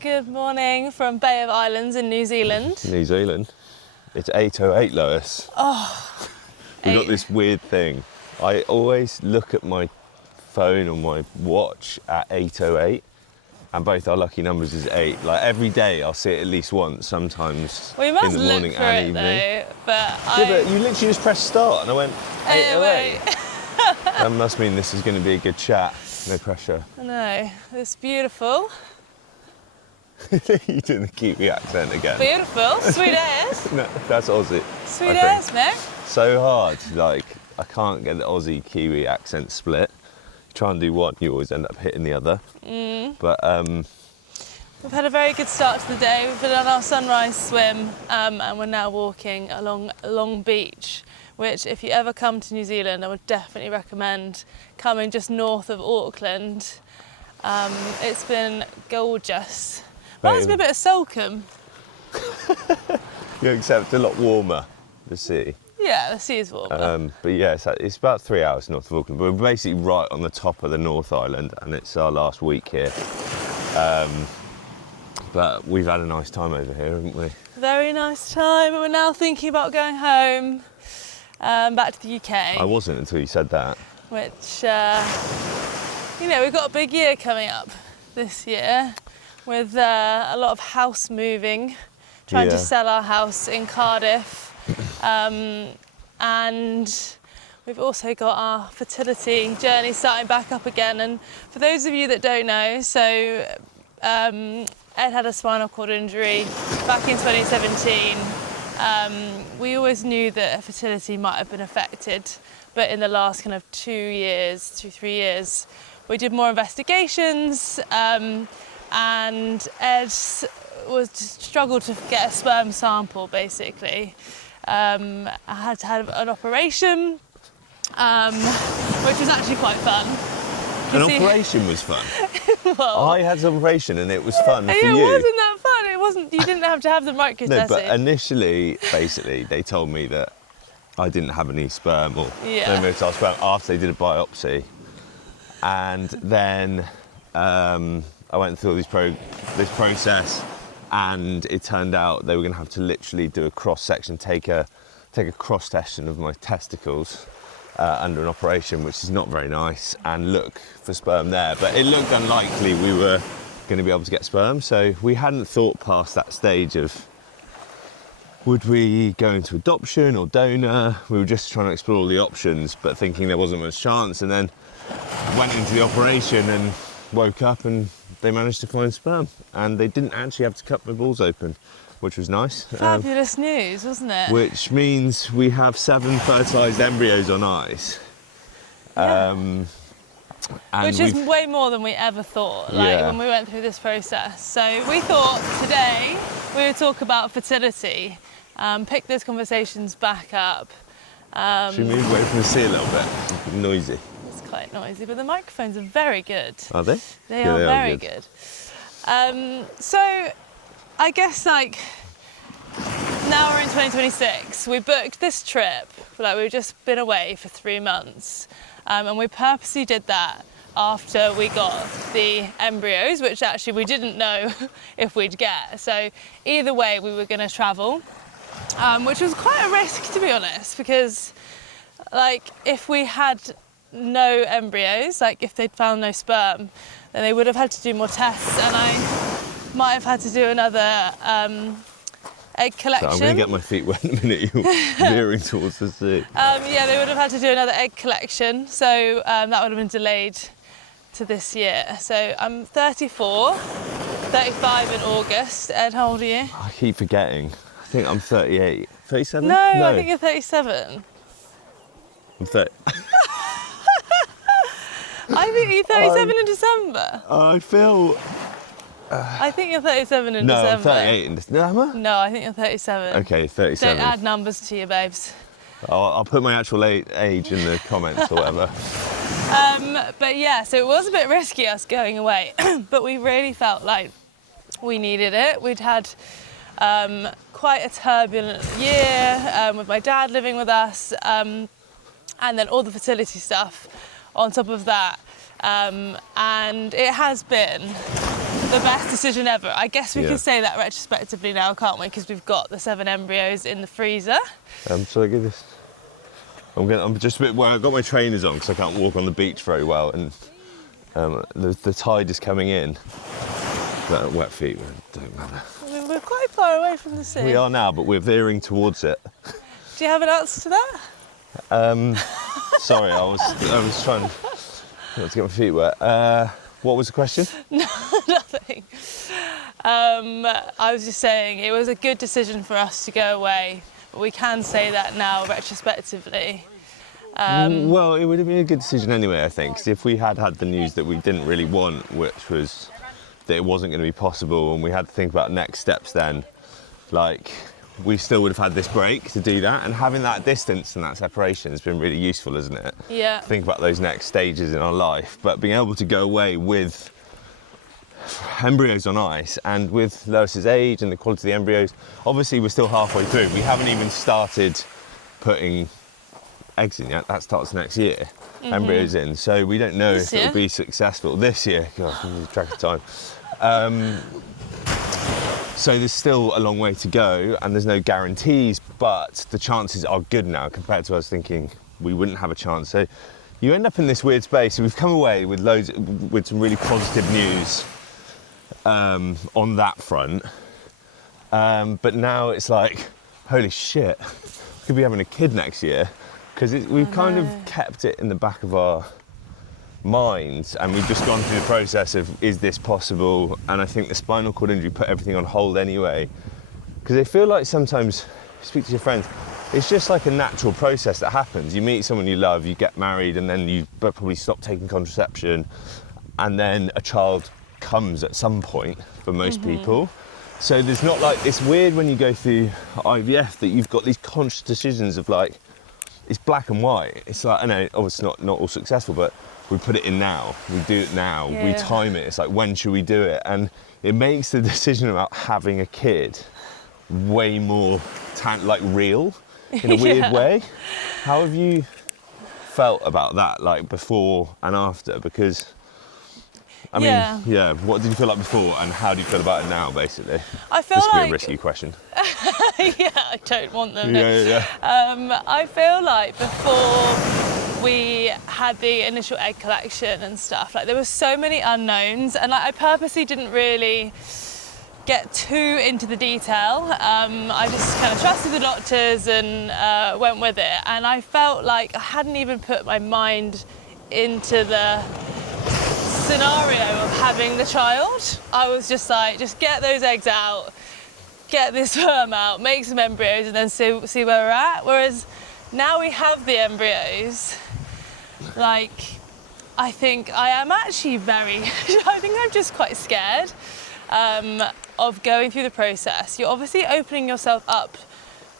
Good morning from Bay of Islands in New Zealand. New Zealand. It's 8:08, Lois. Oh, We've got this weird thing. I always look at my phone or my watch at 8:08, and both our lucky numbers is 8. Like every day I'll see it at least once, sometimes we must in the morning look for and it evening. though, but Yeah, but you literally just pressed start and I went 8:08. Wait. That must mean this is going to be a good chat. No pressure. I know, it's beautiful. You're doing the Kiwi accent again. Beautiful, sweet airs. No, that's Aussie. Sweet I airs, mate. So hard, like I can't get the Aussie Kiwi accent split. Try and do one, you always end up hitting the other. But We've had a very good start to the day. We've been on our sunrise swim and we're now walking along Long Beach, which if you ever come to New Zealand, I would definitely recommend coming just north of Auckland. It's been gorgeous. Reminds me a bit of Salcombe. yeah, except a lot warmer, the sea. Yeah, the sea is warmer. But yeah, it's about 3 hours north of Auckland. But we're basically right on the top of the North Island, and it's our last week here. But we've had a nice time over here, haven't we? Very nice time. We're now thinking about going home, back to the UK. I wasn't until you said that. Which, you know, we've got a big year coming up this year with a lot of house moving, trying to sell our house in Cardiff. And we've also got our fertility journey starting back up again. And for those of you that don't know, so Ed had a spinal cord injury back in 2017. We always knew that fertility might have been affected, but in the last kind of 2, 3 years, we did more investigations, and Ed struggled to get a sperm sample, basically. I had to have an operation, which was actually quite fun. Operation was fun. Well, I had an operation and it was fun for it you. wasn't that fun. It wasn't. You didn't have to have the microtesting. No, but initially, basically, they told me that I didn't have any sperm or no motile sperm after they did a biopsy, and then I went through this process, and it turned out they were going to have to literally do a cross section, take a cross section of my testicles under an operation, which is not very nice, and look for sperm there. But it looked unlikely we were going to be able to get sperm, so we hadn't thought past that stage of would we go into adoption or donor. We were just trying to explore all the options, but thinking there wasn't much chance, and then went into the operation and woke up and they managed to find sperm, and they didn't actually have to cut my balls open, which was nice. Fabulous news, wasn't it? Which means we have 7 fertilised embryos on ice. Yeah. And which is way more than we ever thought, when we went through this process. So we thought today we would talk about fertility, pick those conversations back up. Should we move away from the sea a little bit? It's noisy. It's quite noisy, but the microphones are very good. Are they? They are very good. So I guess now we're in 2026. We booked this trip, we've just been away for 3 months. And we purposely did that after we got the embryos, which actually we didn't know if we'd get. So either way, we were going to travel, which was quite a risk, to be honest, because if we had no embryos, if they'd found no sperm, then they would have had to do more tests, and I might have had to do another egg collection. So I'm going to get my feet wet in a minute. You're veering towards the sea. Yeah, they would have had to do another egg collection, so that would have been delayed to this year. So I'm 34, 35 in August. Ed, how old are you? I keep forgetting. I think I'm 38. 37? No, I think you're 37. I'm 30. I think you're 37 in December. I feel... I think you're 37 in No, December. I'm 38 in December. No, I think you're 37. Okay, 37. Don't add numbers to your babes. I'll put my actual age in the comments or whatever. But yeah, so it was a bit risky us going away, but we really felt like we needed it. We'd had quite a turbulent year with my dad living with us, and then all the fertility stuff on top of that. And it has been the best decision ever. I guess we Yeah. can say that retrospectively now, can't we? Because we've got the 7 embryos in the freezer. Shall I give this? I'm just a bit. Well, I've got my trainers on because I can't walk on the beach very well, and the tide is coming in. But wet feet don't matter. I mean, we're quite far away from the sea. We are now, but we're veering towards it. Do you have an answer to that? Sorry, I was trying not to get my feet wet. What was the question? Nothing. I was just saying it was a good decision for us to go away, but we can say that now retrospectively. Well, it would have been a good decision anyway, I think, 'cause if we had the news that we didn't really want, which was that it wasn't going to be possible, and we had to think about next steps then, like, we still would have had this break to do that, and having that distance and that separation has been really useful, isn't it? Yeah. Think about those next stages in our life, but being able to go away with embryos on ice and with Lois's age and the quality of the embryos, obviously we're still halfway through. We haven't even started putting eggs in yet. That starts next year. Embryos in, so we don't know if it'll be successful this year. God, I lose track of time. So there's still a long way to go, and there's no guarantees, but the chances are good now compared to us thinking we wouldn't have a chance. So you end up in this weird space. We've come away with with some really positive news on that front, but now it's like, holy shit, we could be having a kid next year, because we've kind of kept it in the back of our minds, and we've just gone through the process of, is this possible? And I think the spinal cord injury put everything on hold anyway, because I feel like sometimes you speak to your friends, it's just like a natural process that happens. You meet someone you love, you get married, and then you probably stop taking contraception, and then a child comes at some point for most people. So there's not like, it's weird when you go through IVF that you've got these conscious decisions of like, it's black and white. It's like, I know, it's not all successful, but we put it in now, we do it now, we time it. It's like, when should we do it? And it makes the decision about having a kid way more like real in a weird way. How have you felt about that, like before and after? Because I mean, what did you feel like before, and how do you feel about it now, basically? I feel this could like... be a risky question. Yeah, I don't want them. Yeah. I feel like before we had the initial egg collection and stuff, like there were so many unknowns, and like I purposely didn't really get too into the detail. I just kind of trusted the doctors and went with it, and I felt like I hadn't even put my mind into the scenario of having the child. I was just like, just get those eggs out, get this sperm out, make some embryos, and then see where we're at. Whereas now we have the embryos, like, I think I am actually I think I'm just quite scared of going through the process. You're obviously opening yourself up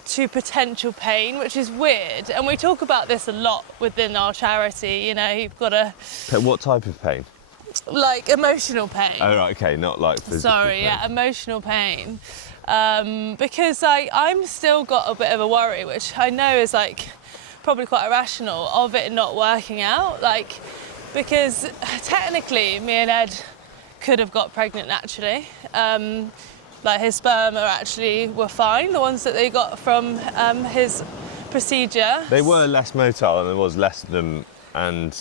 to potential pain, which is weird. And we talk about this a lot within our charity, you know, you've got to... What type of pain? Like emotional pain. Oh, right, okay, not like physical Sorry, pain. yeah, emotional pain. Because I'm still got a bit of a worry, which I know is like probably quite irrational, of it not working out. Like, because technically me and Ed could have got pregnant naturally. Like his sperm were fine, the ones that they got from his procedure. They were less motile, and there was less of them, and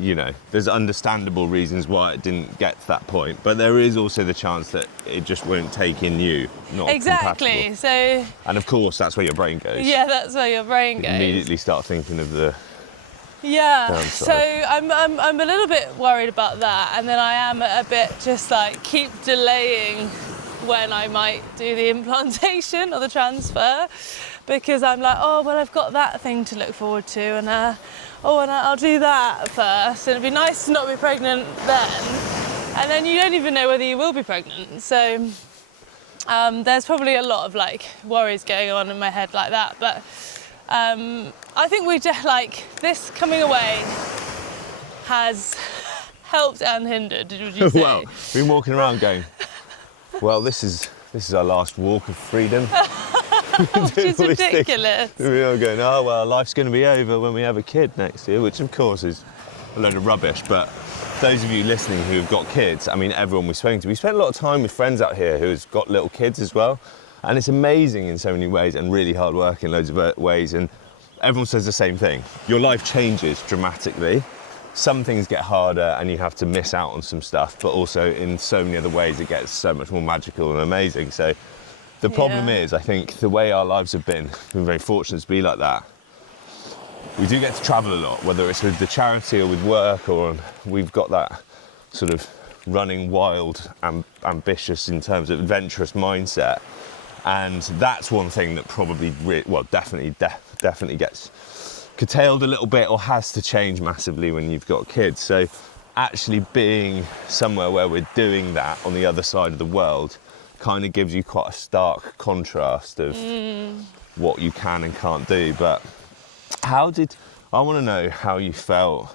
you know, there's understandable reasons why it didn't get to that point, but there is also the chance that it just won't take in you, not exactly. compatible. So, and of course, that's where your brain goes. Yeah, that's where your brain goes. Immediately start thinking of the downside. So I'm a little bit worried about that, and then I am a bit just like keep delaying when I might do the implantation or the transfer, because I'm like, oh well, I've got that thing to look forward to, and I'll do that first, and it'd be nice to not be pregnant then, and then you don't even know whether you will be pregnant. So there's probably a lot of like worries going on in my head like that, but I think we just like this coming away has helped and hindered, would you say? Well, we've been walking around going, well, this is our last walk of freedom. Which is ridiculous. We're all going, oh well, life's going to be over when we have a kid next year, which of course is a load of rubbish, but those of you listening who have got kids, I mean, everyone we've spoken to, we spent a lot of time with friends out here who's got little kids as well. And it's amazing in so many ways and really hard work in loads of ways. And everyone says the same thing. Your life changes dramatically. Some things get harder and you have to miss out on some stuff, but also in so many other ways, it gets so much more magical and amazing. So the problem is, I think the way our lives have been, we've been very fortunate to be like that. We do get to travel a lot, whether it's with the charity or with work, or we've got that sort of running wild, ambitious in terms of adventurous mindset. And that's one thing that probably, definitely gets curtailed a little bit or has to change massively when you've got kids. So actually being somewhere where we're doing that on the other side of the world kind of gives you quite a stark contrast of what you can and can't do. But I want to know how you felt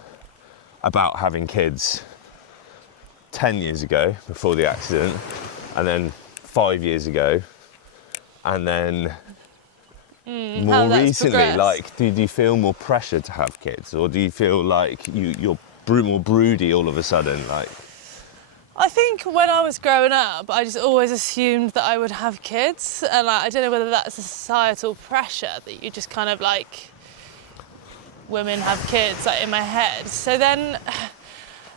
about having kids 10 years ago before the accident, and then 5 years ago, and then more recently. Like, do you feel more pressure to have kids, or do you feel like you're more broody all of a sudden? Like, I think when I was growing up, I just always assumed that I would have kids, and like, I don't know whether that's a societal pressure that you just kind of like, women have kids, like in my head. So then,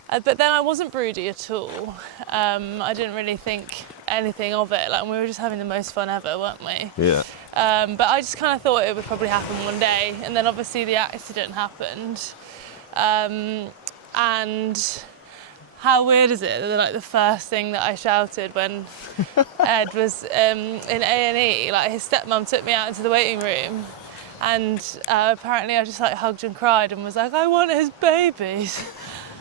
but then I wasn't broody at all. I didn't really think anything of it. Like, we were just having the most fun ever, weren't we? yeah. But I just kind of thought it would probably happen one day, and then obviously the accident happened. And how weird is it that like the first thing that I shouted when Ed was in A&E, like his stepmom took me out into the waiting room, and apparently I just like hugged and cried and was like, I want his babies.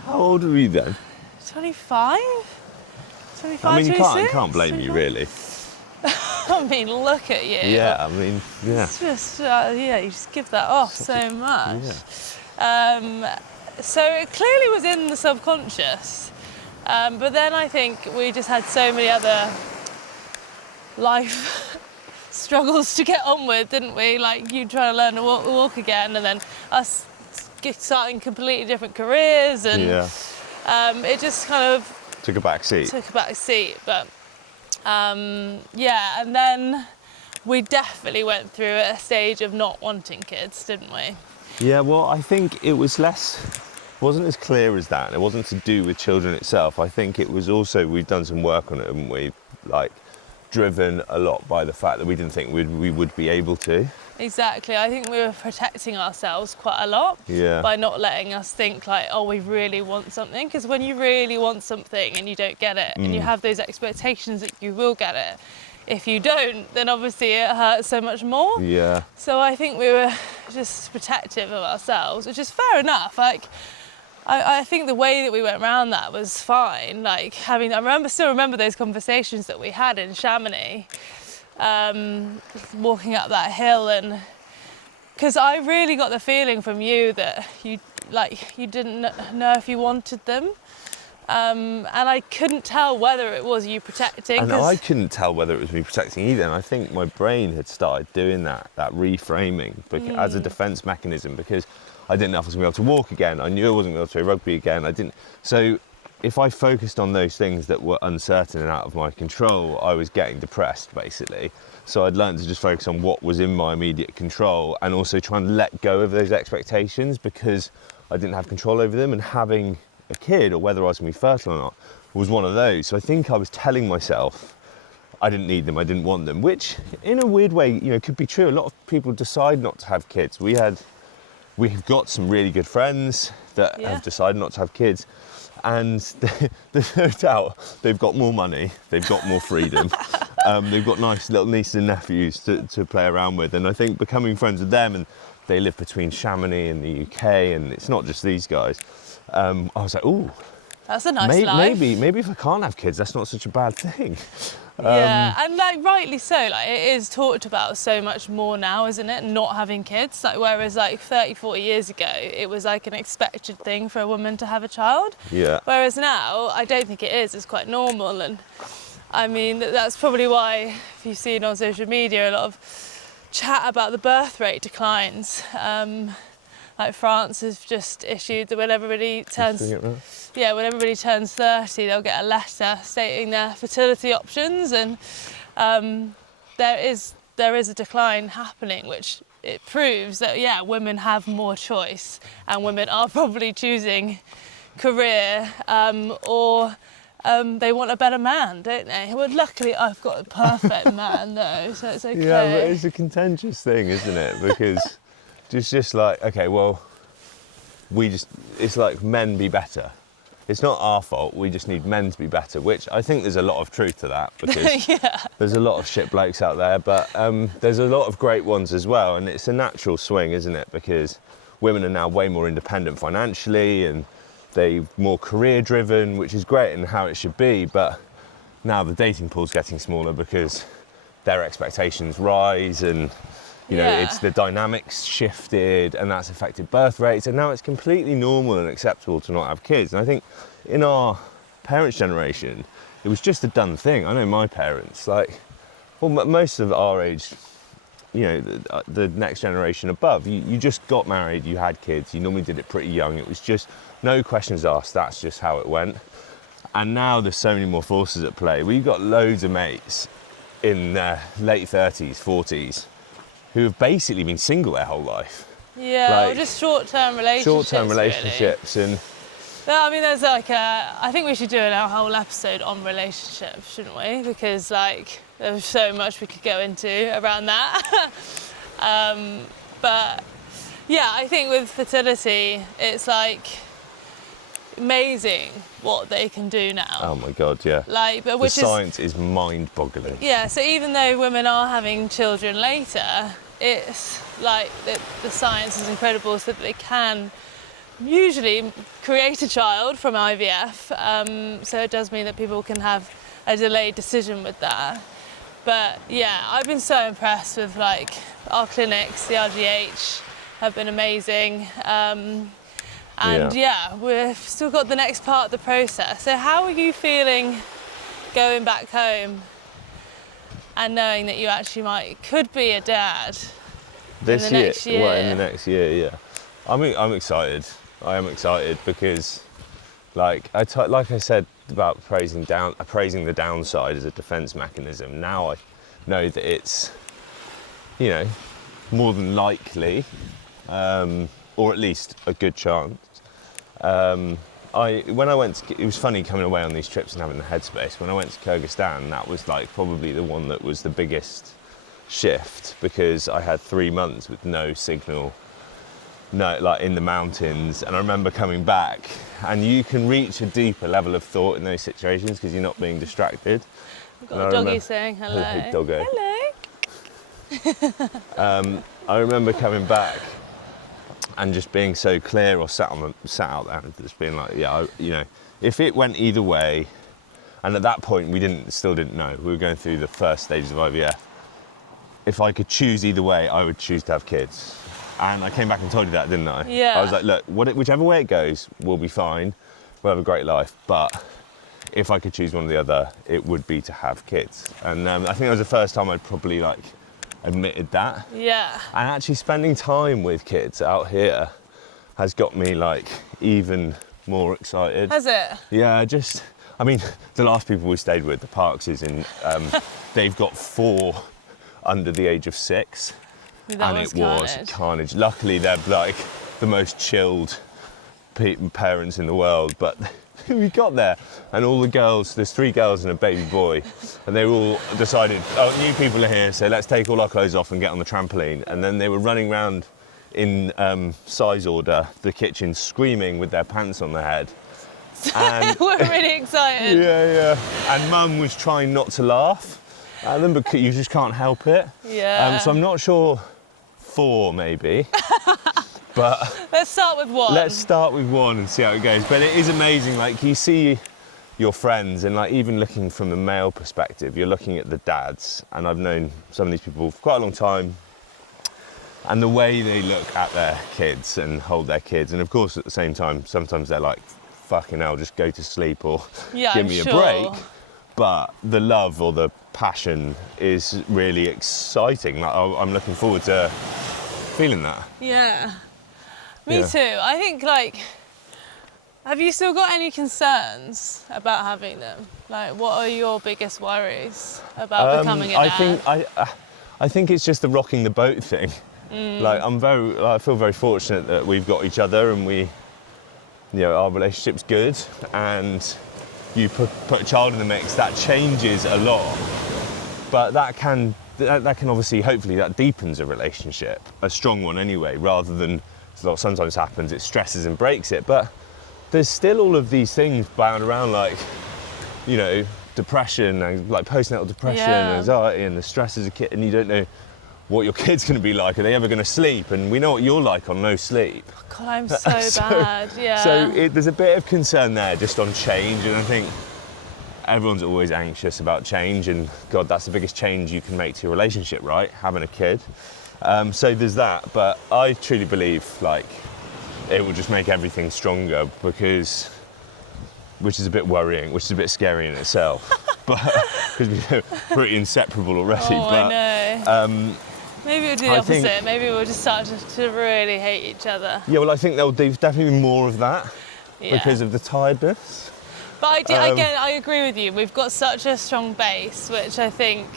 How old were you then? 25? 25, I mean, you 26? can't blame you, really. I mean, look at you. Yeah, I mean, yeah. It's just, you just give that off so much. Yeah. So it clearly was in the subconscious. But then I think we just had so many other life struggles to get on with, didn't we? Like you trying to learn to walk again, and then us starting completely different careers, and it just kind of took a back seat. But and then we definitely went through a stage of not wanting kids, didn't we? Yeah, well, I think it wasn't as clear as that. It wasn't to do with children itself. I think it was also, we've done some work on it, haven't we? Like, driven a lot by the fact that we didn't think we would be able to. Exactly. I think we were protecting ourselves quite a lot by not letting us think like, oh, we really want something. Because when you really want something and you don't get it, and you have those expectations that you will get it, if you don't, then obviously it hurts so much more. Yeah. So I think we were just protective of ourselves, which is fair enough. Like, I think the way that we went around that was fine. Like, still remember those conversations that we had in Chamonix, walking up that hill, and because I really got the feeling from you that you didn't know if you wanted them. And I couldn't tell whether it was you protecting. And I couldn't tell whether it was me protecting either. And I think my brain had started doing that reframing as a defence mechanism, because I didn't know if I was going to be able to walk again. I knew I wasn't going to play rugby again. So if I focused on those things that were uncertain and out of my control, I was getting depressed, basically. So I'd learned to just focus on what was in my immediate control, and also try and let go of those expectations, because I didn't have control over them. And having a kid, or whether I was going to be fertile or not, was one of those. So I think I was telling myself I didn't need them, I didn't want them, which in a weird way, could be true. A lot of people decide not to have kids. We've got some really good friends that have decided not to have kids, and there's no doubt they've got more money, they've got more freedom, they've got nice little nieces and nephews to play around with. And I think becoming friends with them, and they live between Chamonix and the UK, and it's not just these guys. I was like, ooh, that's a nice life. Maybe if I can't have kids, that's not such a bad thing. And like rightly so, like it is talked about so much more now, isn't it? Not having kids, like whereas like 30, 40 years ago, it was like an expected thing for a woman to have a child. Yeah. Whereas now, I don't think it is. It's quite normal, and I mean that's probably why, if you've seen on social media, a lot of chat about the birth rate declines. Like France has just issued that when everybody turns when everybody turns 30, they'll get a letter stating their fertility options, and there is a decline happening, which it proves that women have more choice, and women are probably choosing career or they want a better man, don't they? Well, luckily I've got a perfect man though, so it's okay. Yeah, but it's a contentious thing, isn't it? Because it's just like, okay, well, it's like men be better. It's not our fault, we just need men to be better, which I think there's a lot of truth to that, because there's a lot of shit blokes out there, but there's a lot of great ones as well, and it's a natural swing, isn't it? Because women are now way more independent financially, and they're more career driven, which is great and how it should be, but now the dating pool's getting smaller because their expectations rise, and it's the dynamics shifted, and that's affected birth rates, and now it's completely normal and acceptable to not have kids. And I think in our parents' generation, it was just a done thing. I know my parents, most of our age, the next generation above, you just got married, you had kids, you normally did it pretty young. It was just no questions asked, that's just how it went. And now there's so many more forces at play. We've got loads of mates in their late 30s, 40s, who have basically been single their whole life. Yeah, or just short-term relationships. Really. And I mean, there's I think we should do a whole episode on relationships, shouldn't we? Because there's so much we could go into around that. But yeah, I think with fertility, it's amazing what they can do now. Oh my God, yeah. The science is mind-boggling. Yeah, so even though women are having children later, it's the science is incredible, so that they can usually create a child from IVF. So it does mean that people can have a delayed decision with that. But yeah, I've been so impressed with our clinics. The RGH have been amazing. We've still got the next part of the process. So how are you feeling going back home and knowing that you actually could be a dad in the next year? Well, in the next year, yeah. I'm excited. I am excited because, like I said about praising the downside as a defence mechanism. Now I know that it's, more than likely, or at least a good chance. It was funny coming away on these trips and having the headspace. When I went to Kyrgyzstan, that was probably the one that was the biggest shift, because I had 3 months with no signal, in the mountains. And I remember coming back, and you can reach a deeper level of thought in those situations because you're not being distracted. We've got a doggy saying hello. Doggo. Hello. I remember coming back and just being so clear, or sat out there and just being if it went either way, and at that point we still didn't know, we were going through the first stages of IVF. If I could choose either way, I would choose to have kids. And I came back and told you that, didn't I? Yeah. I was like, look, whichever way it goes, we'll be fine, we'll have a great life, but if I could choose one or the other, it would be to have kids. And I think it was the first time I'd probably admitted that. Yeah. And actually spending time with kids out here has got me even more excited. Has it? Yeah, the last people we stayed with, the Parkses, they've got 4 under the age of 6. Was carnage. Luckily they're the most chilled parents in the world, but we got there and all the girls, there's 3 girls and a baby boy, and they all decided, new people are here, so let's take all our clothes off and get on the trampoline. And then they were running around in size order the kitchen screaming with their pants on their head. And we're really excited. Yeah. And Mum was trying not to laugh at them, but you just can't help it. Yeah. So I'm not sure 4 maybe. But let's start with 1. Let's start with 1 and see how it goes. But it is amazing, you see your friends, and even looking from the male perspective, you're looking at the dads, and I've known some of these people for quite a long time, and the way they look at their kids and hold their kids, and of course at the same time, sometimes they're like, fucking hell, just go to sleep or give me a break. But the love or the passion is really exciting. I'm looking forward to feeling that. Yeah. Me too. I think Have you still got any concerns about having them? Like, what are your biggest worries about becoming a dad? I think it's just the rocking the boat thing. Like, I feel very fortunate that we've got each other and our relationship's good, and you put a child in the mix, that changes a lot. But that can obviously, hopefully, that deepens a relationship, a strong one anyway, rather than what sometimes happens, it stresses and breaks it. But there's still all of these things bound around, like, depression, and like postnatal depression, anxiety, and the stress as a kid, and you don't know what your kid's going to be like. Are they ever going to sleep? And we know what you're like on no sleep. God, I'm so bad, yeah. So there's a bit of concern there just on change, and I think everyone's always anxious about change, and God, that's the biggest change you can make to your relationship, right? Having a kid. So there's that, but I truly believe, like, it will just make everything stronger, which is a bit worrying, which is a bit scary in itself, but because we're pretty inseparable already. I know. Maybe we'll do the opposite. Maybe we'll just start to really hate each other. Yeah, well, I think there'll definitely be more of that because of the tiredness. But again, I agree with you. We've got such a strong base, which I think,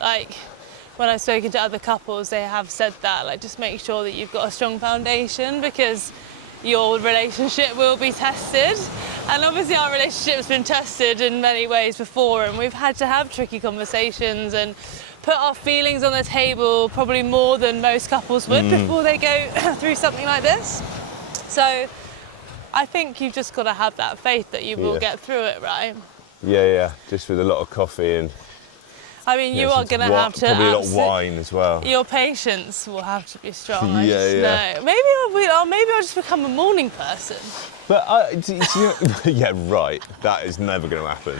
like, when I've spoken to other couples, they have said that, like, just make sure that you've got a strong foundation, because your relationship will be tested. And obviously our relationship's been tested in many ways before, and we've had to have tricky conversations and put our feelings on the table probably more than most couples would before they go through something like this. So I think you've just got to have that faith that you will get through it, right? Yeah, just with a lot of coffee and... I mean, you are going to have to... Probably a lot of wine as well. Your patience will have to be strong, I just know. Maybe I'll just become a morning person. But, yeah, right, that is never going to happen.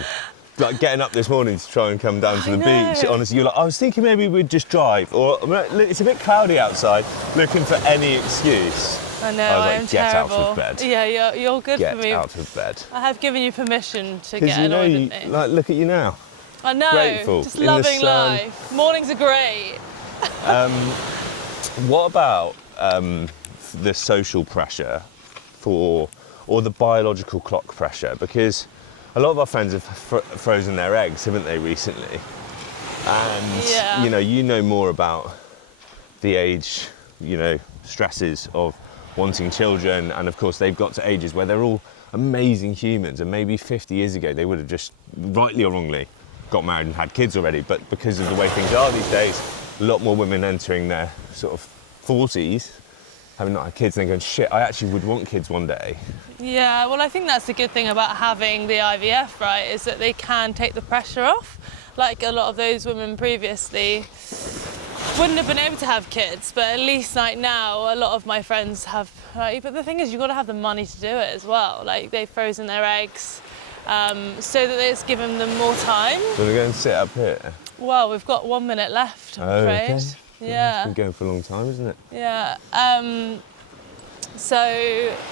Like, getting up this morning to try and come down to the beach, honestly, you're like, I was thinking maybe we'd just drive, or it's a bit cloudy outside, looking for any excuse. I know, I was like, get terrible. out of bed. Yeah, you're good for me. Get out of bed. I have given you permission to get annoyed with me. Like, look at you now. I know, Grateful. just loving life. Mornings are great. What about the social pressure or the biological clock pressure? Because a lot of our friends have frozen their eggs, haven't they, recently? And, you know more about the age, stresses of wanting children. And, of course, they've got to ages where they're all amazing humans. And maybe 50 years ago, they would have just, rightly or wrongly, got married and had kids already. But because of the way things are these days, a lot more women entering their sort of 40s, having not had kids, and then going, shit, I actually would want kids one day. Yeah, well, I think that's the good thing about having the IVF, right, is that they can take the pressure off. Like, a lot of those women previously wouldn't have been able to have kids, but at least, like, now, a lot of my friends have, like, but the thing is, you've got to have the money to do it as well. Like, they've frozen their eggs so that it's given them more time. So we're going to sit up here? Well, we've got 1 minute left, I'm afraid. Okay. Yeah. It's been going for a long time, isn't it? Yeah. So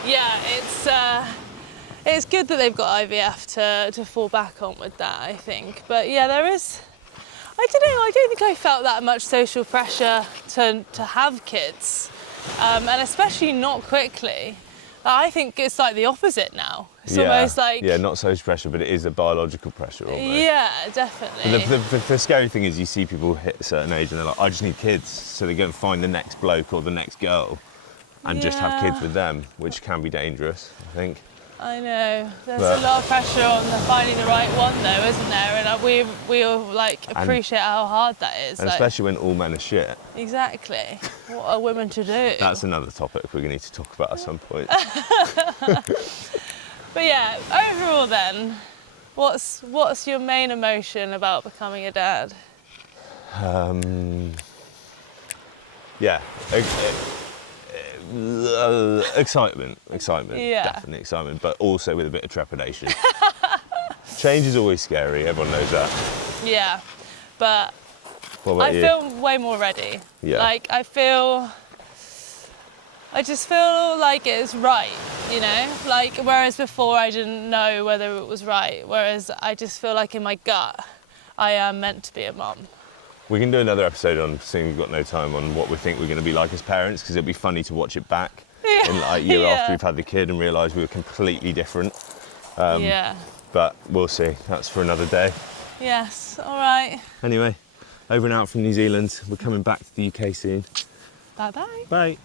yeah, it's good that they've got IVF to fall back on with that, I think. But yeah, there is. I don't know. I don't think I felt that much social pressure to have kids, and especially not quickly. I think it's like the opposite now. It's almost like... Yeah, not social pressure, but it is a biological pressure almost. Yeah, definitely. The scary thing is you see people hit a certain age and they're like, I just need kids. So they go and find the next bloke or the next girl and just have kids with them, which can be dangerous, I think. I know. There's a lot of pressure on finding the right one though, isn't there? And we all like appreciate how hard that is. And especially when all men are shit. Exactly. What are women to do? That's another topic we're going to need to talk about at some point. But yeah, overall then, what's your main emotion about becoming a dad? Excitement, definitely excitement, but also with a bit of trepidation. Change is always scary, everyone knows that. Yeah, but I feel way more ready. Yeah. Like, I just feel like it's right, Like, whereas before I didn't know whether it was right, whereas I just feel like in my gut, I am meant to be a mum. We can do another episode on, seeing we've got no time, on what we think we're going to be like as parents, because it'd be funny to watch it back. Yeah. in like a year Yeah. after we've had the kid and realised we were completely different. Yeah. But we'll see. That's for another day. Yes. All right. Anyway, over and out from New Zealand. We're coming back to the UK soon. Bye bye. Bye.